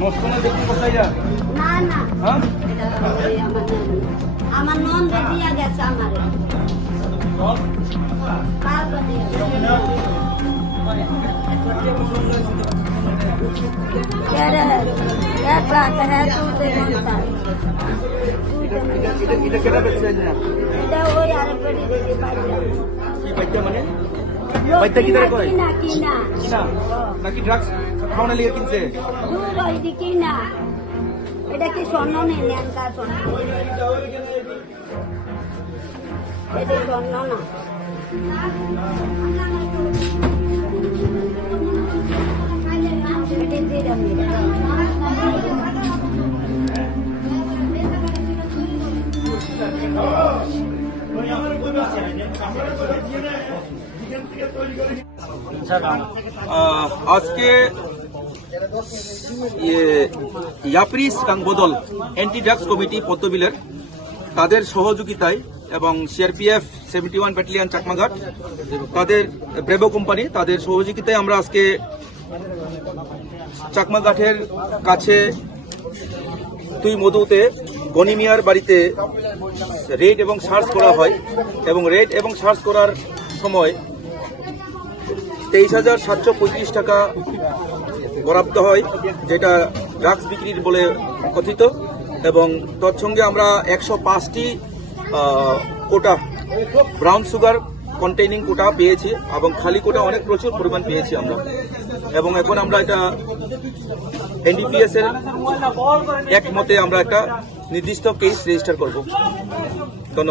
নষ্ট না দেখি কোথায় যা না না হ্যাঁ এটা ওই আমার নন দিয়া গেছে আমারে কাল বাদে এক লাখ হ্যাঁ এটা কেটা বেচছেন না এটা ওই আরেক বাড়ি দিতে পারলাম কি বাইতে মানে বাইতে কি করে কয় কিনা কিনা কিনা নাকি ড্রাগস খাওয়ানো লিগে কিনছে দূর হইতে কিনা এটা কি স্বর্ণ নেই নেনকা স্বর্ণ এটা স্বর্ণ না এটা দিয়ে আজকে ইয়াপ্রিস কাংবদল অ্যান্টি ড্রাগস কমিটি পদ্মবিলের তাদের সহযোগিতায় এবং সিআরপিএফ 71 ব্যাটালিয়ন চাকমাঘাট তাদের ব্রেভো কোম্পানি তাদের সহযোগিতায় আমরা আজকে চাকমাঘাটের কাছে তুই মধুতে গনিমিয়ার বাড়িতে রেড এবং সার্চ করা হয় এবং রেড এবং সার্চ করার সময় 23,735 টাকা বরাদ্দ হয়, যেটা ড্রাগস বিক্রির বলে কথিত, এবং তৎসঙ্গে আমরা 105টি কোটা ব্রাউন সুগার কন্টেইনিং কোটা পেয়েছি এবং খালি কোটা অনেক প্রচুর পরিমাণ পেয়েছি আমরা, এবং এখন আমরা এটা এনডিপিএস এর এক মতে আমরা একটা নির্দিষ্ট কেস রেজিস্টার করব। ধন্যবাদ।